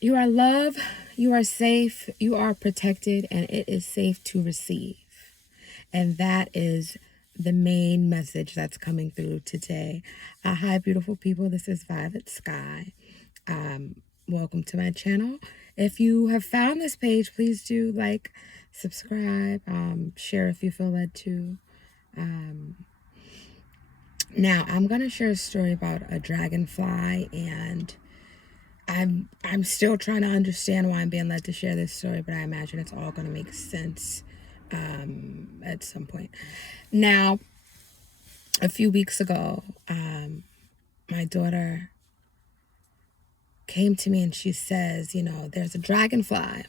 You are loved, you are safe, you are protected, and it is safe to receive. And that is the main message that's coming through today. Hi, beautiful people. This is Violet Sky. Welcome to my channel. If you have found this page, please do like, subscribe, share if you feel led to. Now, I'm going to share a story about a dragonfly, and I'm still trying to understand why I'm being led to share this story, but I imagine it's all going to make sense at some point. Now, a few weeks ago, my daughter came to me and she says, you know, there's a dragonfly.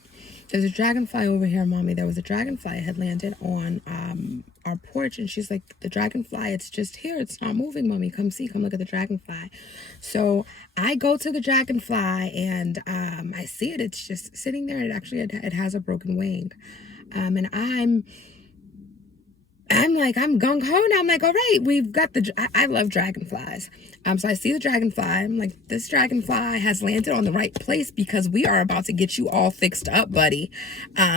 There's a dragonfly over here, Mommy. There was a dragonfly. It had landed on our porch. And she's like, the dragonfly, it's just here. It's not moving, Mommy. Come see. Come look at the dragonfly. So I go to the dragonfly and I see it. It's just sitting there. It has a broken wing. And I'm gung ho now. I'm like, all right, we've got I love dragonflies. So I see the dragonfly. I'm like, this dragonfly has landed on the right place because we are about to get you all fixed up, buddy.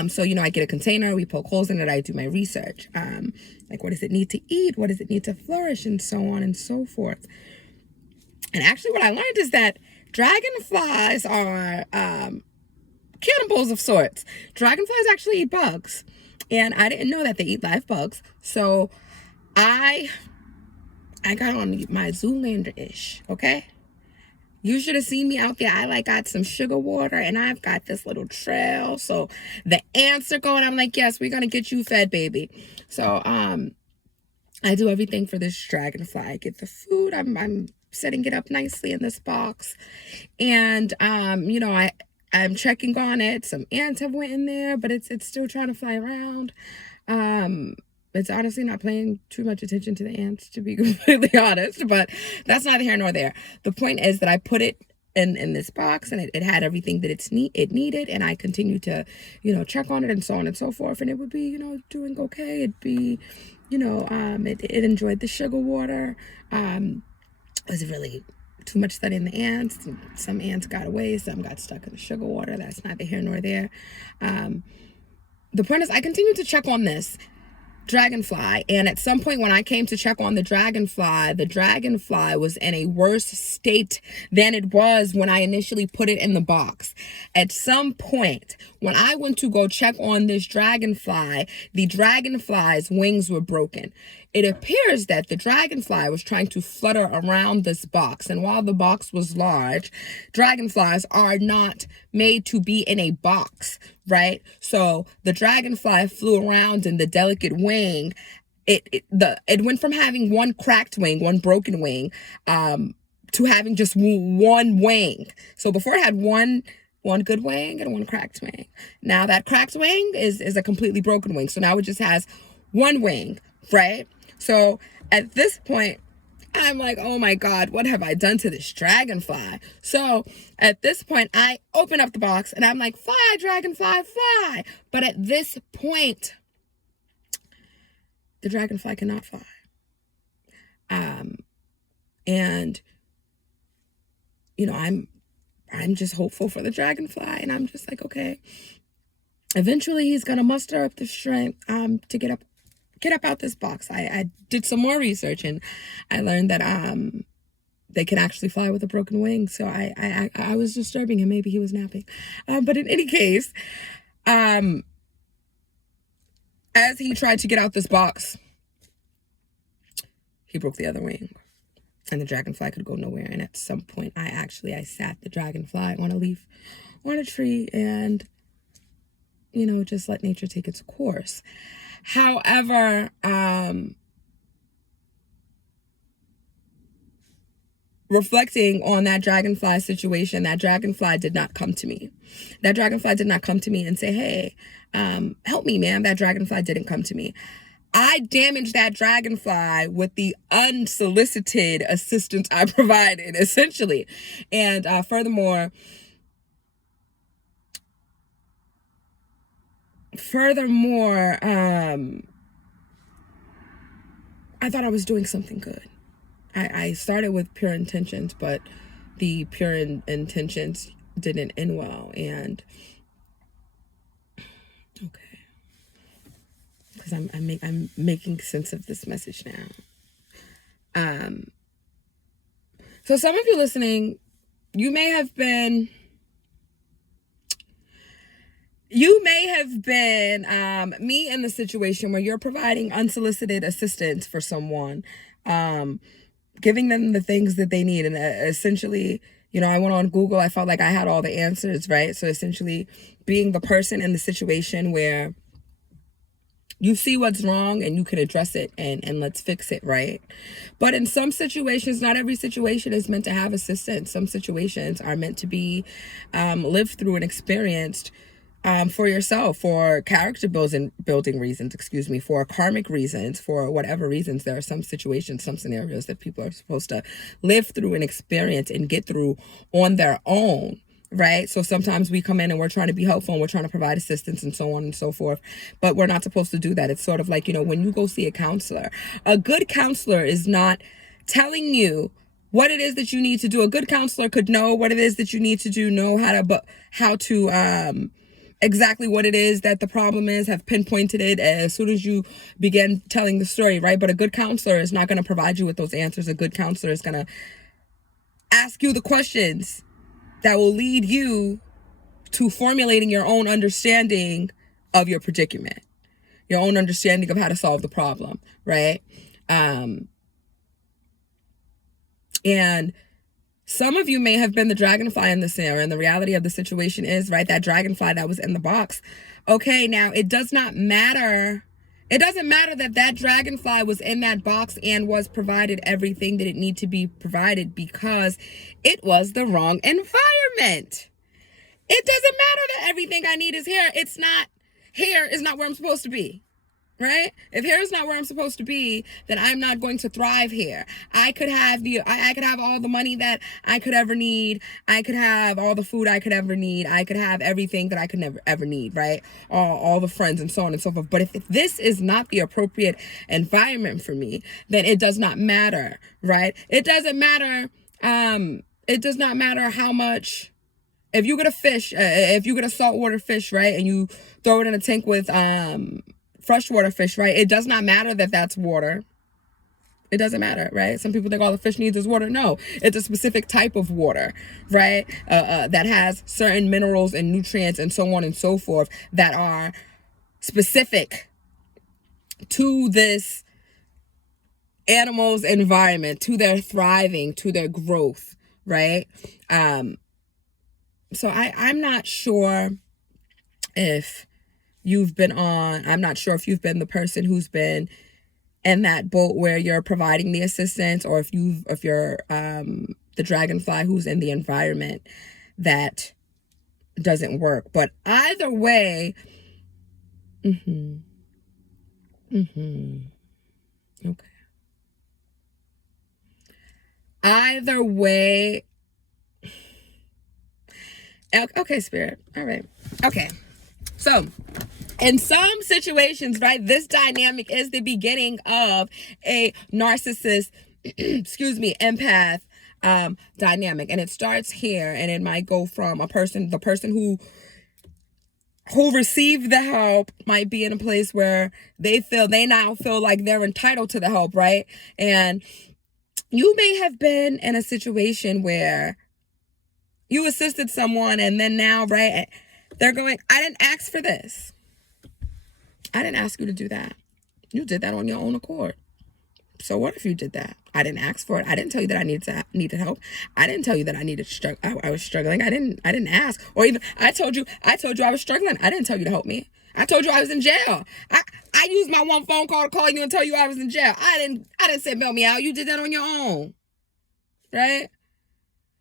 So, you know, I get a container, we poke holes in it, I do my research. Like, what does it need to eat? What does it need to flourish? And so on and so forth. And actually what I learned is that dragonflies are cannibals of sorts. Dragonflies actually eat bugs. And I didn't know that they eat live bugs. So I got on my Zoolander-ish, okay? You should have seen me out there. I got some sugar water and I've got this little trail. So the ants are going. I'm like, yes, we're going to get you fed, baby. So I do everything for this dragonfly. I get the food. I'm setting it up nicely in this box. And, you know, I'm checking on it. Some ants have went in there, but it's still trying to fly around. It's honestly not paying too much attention to the ants, to be completely honest, but that's neither here nor there. The point is that I put it in this box and it had everything that it needed, and I continued to, you know, check on it and so on and so forth, and it would be, you know, doing okay. It'd be, you know, it enjoyed the sugar water. Was really too much studying the ants. Some ants got away, some got stuck in the sugar water. That's neither here nor there. The point is, I continued to check on this dragonfly, and at some point when I came to check on the dragonfly was in a worse state than it was when I initially put it in the box. At some point when I went to go check on this dragonfly, the dragonfly's wings were broken. It appears that the dragonfly was trying to flutter around this box, and while the box was large, dragonflies are not made to be in a box, right? So the dragonfly flew around in the delicate wing. It went from having one cracked wing, one broken wing, to having just one wing. So before it had one good wing and one cracked wing. Now that cracked wing is a completely broken wing. So now it just has one wing, right? So at this point, I'm like, oh my God, what have I done to this dragonfly? So at this point, I open up the box and I'm like, fly, dragonfly, fly. But at this point, the dragonfly cannot fly. And, you know, I'm just hopeful for the dragonfly, and I'm just like, okay, eventually he's going to muster up the strength to get up out this box. I did some more research, and I learned that they can actually fly with a broken wing. So I was disturbing him. Maybe he was napping. But in any case, as he tried to get out this box, he broke the other wing, and the dragonfly could go nowhere. And at some point, I sat the dragonfly on a leaf on a tree and, you know, just let nature take its course. However, reflecting on that dragonfly situation, that dragonfly did not come to me. That dragonfly did not come to me and say, hey, help me, man. That dragonfly didn't come to me. I damaged that dragonfly with the unsolicited assistance I provided, essentially. And furthermore, I thought I was doing something good. I started with pure intentions, but the pure intentions didn't end well. And okay, because I'm making sense of this message now. So some of you listening, you may have been me in the situation where you're providing unsolicited assistance for someone, giving them the things that they need. And essentially, you know, I went on Google, I felt like I had all the answers, right? So essentially being the person in the situation where you see what's wrong and you can address it and let's fix it, right? But in some situations, not every situation is meant to have assistance. Some situations are meant to be lived through and experienced for yourself, for character building reasons, for karmic reasons, for whatever reasons. There are some situations, some scenarios that people are supposed to live through and experience and get through on their own, right? So sometimes we come in and we're trying to be helpful and we're trying to provide assistance and so on and so forth, but we're not supposed to do that. It's sort of like, you know, when you go see a counselor, a good counselor is not telling you what it is that you need to do. A good counselor could know what it is that you need to do, know how to exactly what it is that the problem is, have pinpointed it as soon as you begin telling the story, right? But a good counselor is not going to provide you with those answers. A good counselor is going to ask you the questions that will lead you to formulating your own understanding of your predicament, your own understanding of how to solve the problem, right? And some of you may have been the dragonfly in this era, and the reality of the situation is, right, that dragonfly that was in the box. Okay, now it does not matter. It doesn't matter that that dragonfly was in that box and was provided everything that it needed to be provided because it was the wrong environment. It doesn't matter that everything I need is here. It's not, here is not where I'm supposed to be. Right? If here is not where I'm supposed to be, then I'm not going to thrive here. I could have I could have all the money that I could ever need. I could have all the food I could ever need. I could have everything that I could never ever need, right? All the friends and so on and so forth. But if this is not the appropriate environment for me, then it does not matter, right? It doesn't matter. It does not matter how much. If you get a fish, if you get a saltwater fish, right, and you throw it in a tank with freshwater fish, right? It does not matter that that's water. It doesn't matter, right? Some people think all the fish needs is water. No, it's a specific type of water, right? That has certain minerals and nutrients and so on and so forth that are specific to this animal's environment, to their thriving, to their growth, right? So I'm not sure if I'm not sure if you've been the person who's been in that boat where you're providing the assistance, or if you're the dragonfly who's in the environment that doesn't work. But either way, okay. Either way, okay, Spirit. All right. Okay. So, in some situations, right, this dynamic is the beginning of a narcissist, empath dynamic. And it starts here, and it might go from the person who received the help might be in a place where they now feel like they're entitled to the help, right? And you may have been in a situation where you assisted someone, and then now, right, they're going, I didn't ask for this. I didn't ask you to do that. You did that on your own accord. So what if you did that? I didn't ask for it. I didn't tell you that I needed help. I didn't tell you that I was struggling. I didn't ask. Or even I told you I was struggling. I didn't tell you to help me. I told you I was in jail. I used my one phone call to call you and tell you I was in jail. I didn't say bail me out. You did that on your own. Right?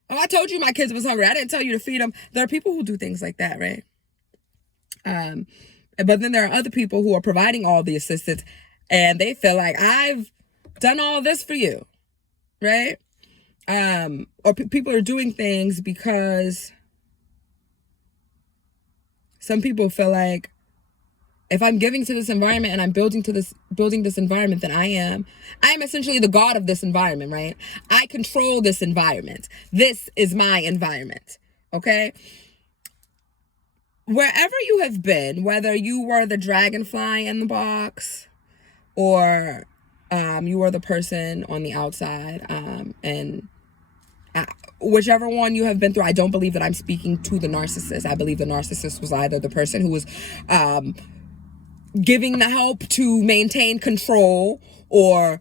Oh, I told you my kids was hungry. I didn't tell you to feed them. There are people who do things like that, right? But then there are other people who are providing all the assistance, and they feel like, I've done all this for you, right? Or people are doing things because some people feel like, if I'm giving to this environment and I'm building this environment, then I am essentially the god of this environment, right? I control this environment. This is my environment, okay? Wherever you have been, whether you were the dragonfly in the box or you were the person on the outside, and whichever one you have been through, I don't believe that I'm speaking to the narcissist. I believe the narcissist was either the person who was giving the help to maintain control or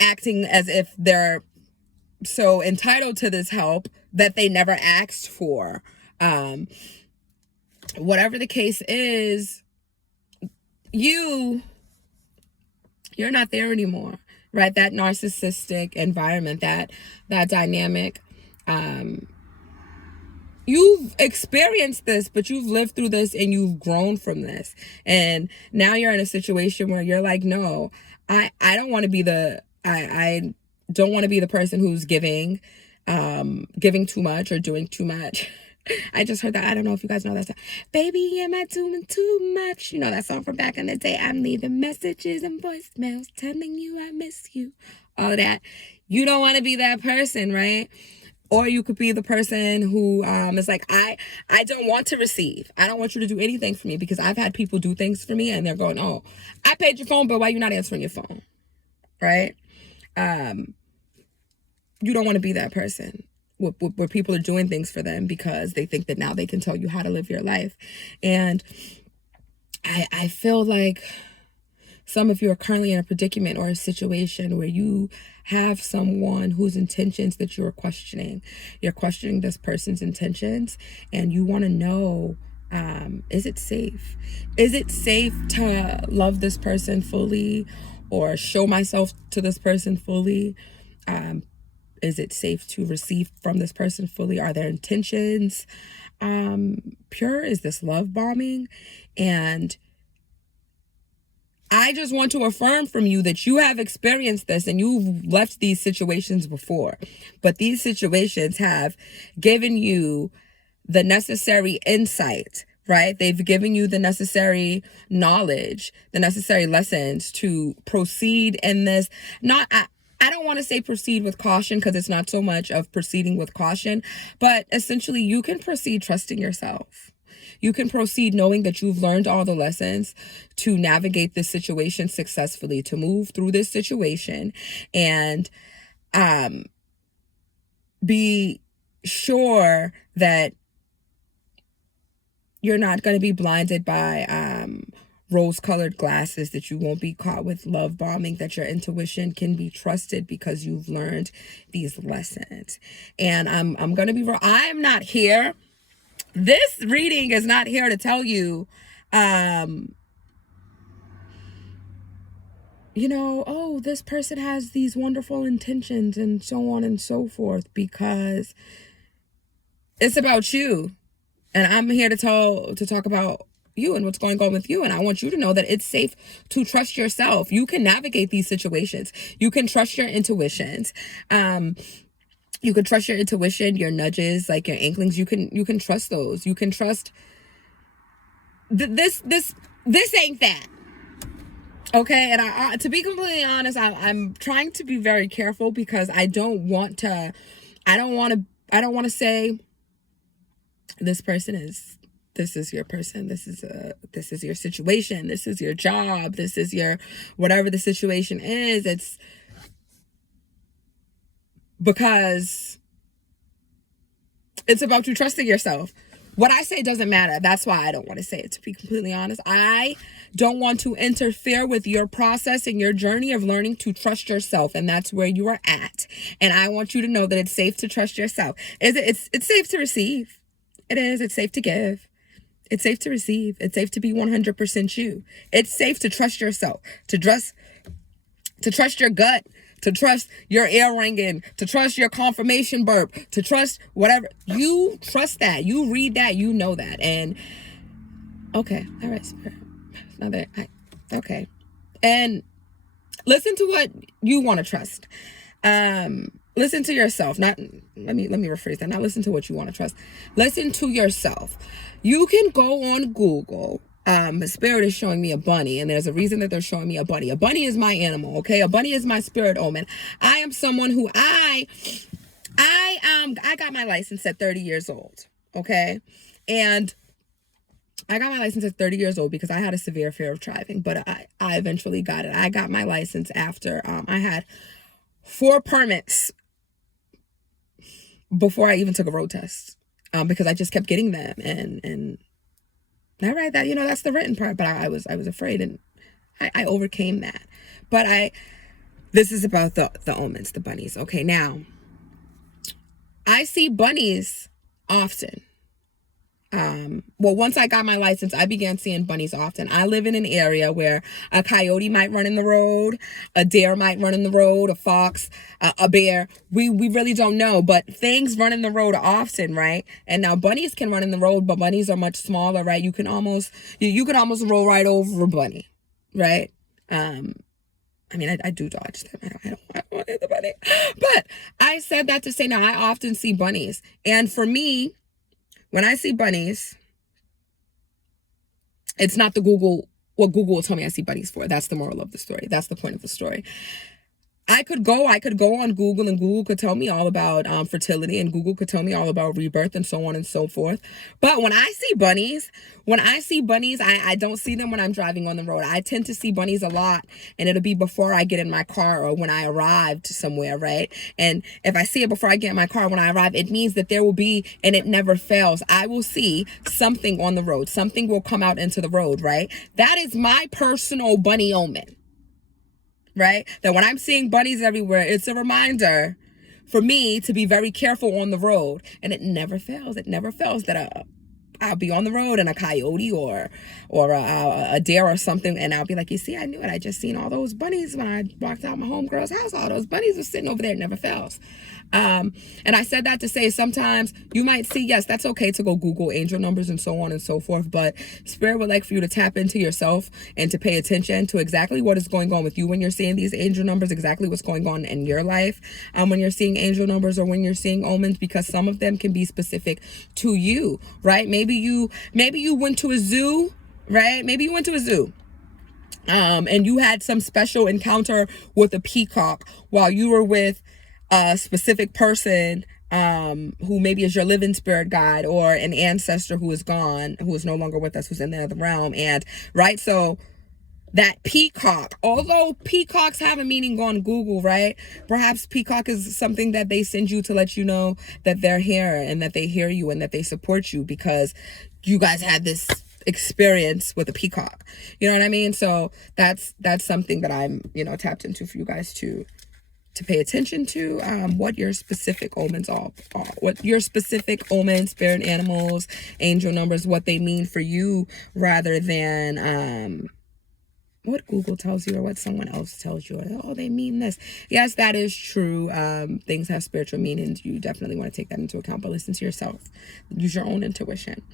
acting as if they're so entitled to this help that they never asked for. Whatever the case is, you're not there anymore, right? That narcissistic environment, that dynamic, you've experienced this, but you've lived through this and you've grown from this. And now you're in a situation where you're like, no, I don't want to be I don't want to be the person who's giving too much or doing too much. I just heard that. I don't know if you guys know that song. Baby, am I doing too much? You know that song from back in the day. I'm leaving messages and voicemails telling you I miss you. All of that. You don't want to be that person, right? Or you could be the person who is like, I don't want to receive. I don't want you to do anything for me, because I've had people do things for me and they're going, oh, I paid your phone bill. Why are you not answering your phone? Right? You don't want to be that person where people are doing things for them because they think that now they can tell you how to live your life. And I feel like some of you are currently in a predicament or a situation where you have someone whose intentions that you're questioning. You're questioning this person's intentions, and you want to know, is it safe? Is it safe to love this person fully or show myself to this person fully? Is it safe to receive from this person fully? Are their intentions pure? Is this love bombing? And I just want to affirm from you that you have experienced this and you've left these situations before. But these situations have given you the necessary insight, right? They've given you the necessary knowledge, the necessary lessons to proceed in this. I don't want to say proceed with caution, because it's not so much of proceeding with caution, but essentially you can proceed trusting yourself. You can proceed knowing that you've learned all the lessons to navigate this situation successfully, to move through this situation, and be sure that you're not going to be blinded by rose-colored glasses, that you won't be caught with love bombing, that your intuition can be trusted because you've learned these lessons. And I'm going to be real. I am not here. This reading is not here to tell you, oh, this person has these wonderful intentions and so on and so forth, because it's about you. And I'm here to talk about you and what's going on with you. And I want you to know that it's safe to trust yourself. You can navigate these situations. You can trust your intuitions. You can trust your intuition, your nudges, like your inklings. You can trust those. You can trust this ain't that. Okay. And I to be completely honest, I'm trying to be very careful, because I don't want to say this is your person, this is your situation, this is your job, this is your whatever the situation is. It's because it's about you trusting yourself. What I say doesn't matter. That's why I don't want to say it, to be completely honest. I don't want to interfere with your process and your journey of learning to trust yourself, and that's where you are at. And I want you to know that it's safe to trust yourself. It's safe to receive. It is. It's safe to give. It's safe to receive. It's safe to be 100% you. It's safe to trust yourself, to trust your gut, to trust your ear ringing, to trust your confirmation burp, to trust whatever. You trust that. You read that. You know that. And okay. All right. Okay. And listen to what you want to trust. Listen to yourself. Let me rephrase that. Not listen to what you want to trust. Listen to yourself. You can go on Google. Spirit is showing me a bunny, and there's a reason that they're showing me a bunny. A bunny is my animal, okay? A bunny is my spirit omen. I am someone who I got my license at 30 years old, Okay. And I got my license at 30 years old because I had a severe fear of driving, but I eventually got it. I got my license after I had 4 permits before I even took a road test, because I just kept getting them. And all right, that, that's the written part, but I was afraid, and I overcame that. But this is about the omens, the bunnies. Okay, now I see bunnies often. Well, once I got my license, I began seeing bunnies often. I live in an area where a coyote might run in the road, a deer might run in the road, a fox, a bear. We really don't know, but things run in the road often, right? And now bunnies can run in the road, but bunnies are much smaller, right? You can almost roll right over a bunny, right? I mean, I do dodge them. I don't want to hit the bunny. But I said that to say, now I often see bunnies. And for me, when I see bunnies, it's not what Google will tell me I see bunnies for. That's the moral of the story. That's the point of the story. I could go on Google, and Google could tell me all about fertility, and Google could tell me all about rebirth, and so on and so forth. But when I see bunnies, I don't see them when I'm driving on the road. I tend to see bunnies a lot, and it'll be before I get in my car or when I arrived somewhere, right? And if I see it before I get in my car, when I arrive, it means that there will be, and it never fails, I will see something on the road. Something will come out into the road, right? That is my personal bunny omen. Right? That when I'm seeing bunnies everywhere, it's a reminder for me to be very careful on the road. And it never fails. It never fails that I'll be on the road and a coyote or a deer or something, and I'll be like, you see, I knew it. I just seen all those bunnies when I walked out my homegirl's house. All those bunnies were sitting over there. It never fails. And I said that to say sometimes you might see, yes, that's okay to go Google angel numbers and so on and so forth, but Spirit would like for you to tap into yourself and to pay attention to exactly what is going on with you when you're seeing these angel numbers, exactly what's going on in your life when you're seeing angel numbers or when you're seeing omens, because some of them can be specific to you, right? Maybe you went to a zoo, right? Maybe you went to a zoo. And you had some special encounter with a peacock while you were with a specific person who maybe is your living spirit guide or an ancestor who is gone, who is no longer with us, who's in the other realm. And right, so that peacock, although peacocks have a meaning on Google, right? Perhaps peacock is something that they send you to let you know that they're here and that they hear you and that they support you because you guys had this experience with a peacock. You know what I mean? So that's something that I'm, tapped into for you guys to pay attention to, what your specific omens are, what your specific omens, spirit animals, angel numbers, what they mean for you, rather than what Google tells you or what someone else tells you. Oh, they mean this. Yes, that is true. Things have spiritual meanings. You definitely want to take that into account, but listen to yourself. Use your own intuition.